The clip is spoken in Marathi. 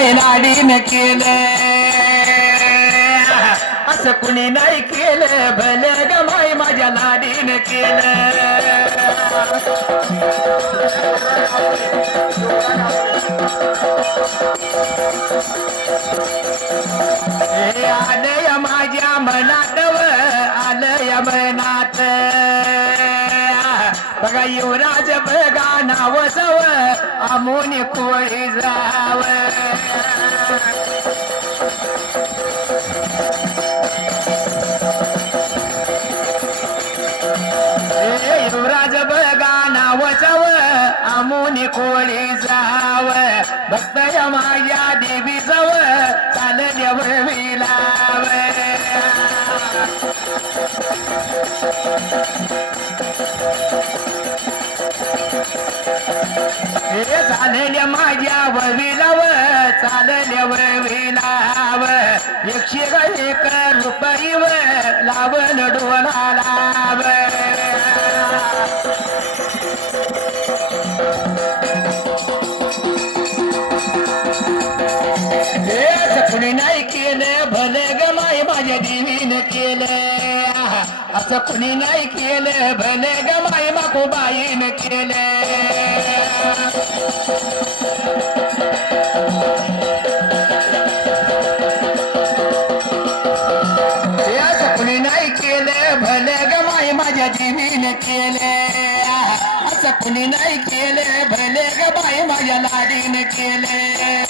माय लाडीन केलं असं कुणी नाही केलं भलं ग माय माझ्या लाडीन केलं हे आलय माझ्या मनात आलय मनात बघा युवराज बघा नाव सव आमोनी कोळी जाव युवराज बघा नाव सव आमोनी कोळी जाव भक्त माझ्या देवी जव चालल्या विलाव हे चालल्या माझ्या वविलाव चालल्या वविलाव 101 रुपये लावण डोला लाव कुणी नाही केलं भलं ग माय माझ्या देवीनं केलं असं कुणी नाही केलं भलं ग माय माकोबाईनं केलं असं कुणी नाही केलं भलं ग माय माझ्या देवीनं केलं असं कुणी नाही केलं भलं ग माय माझ्या लाडीनं केलं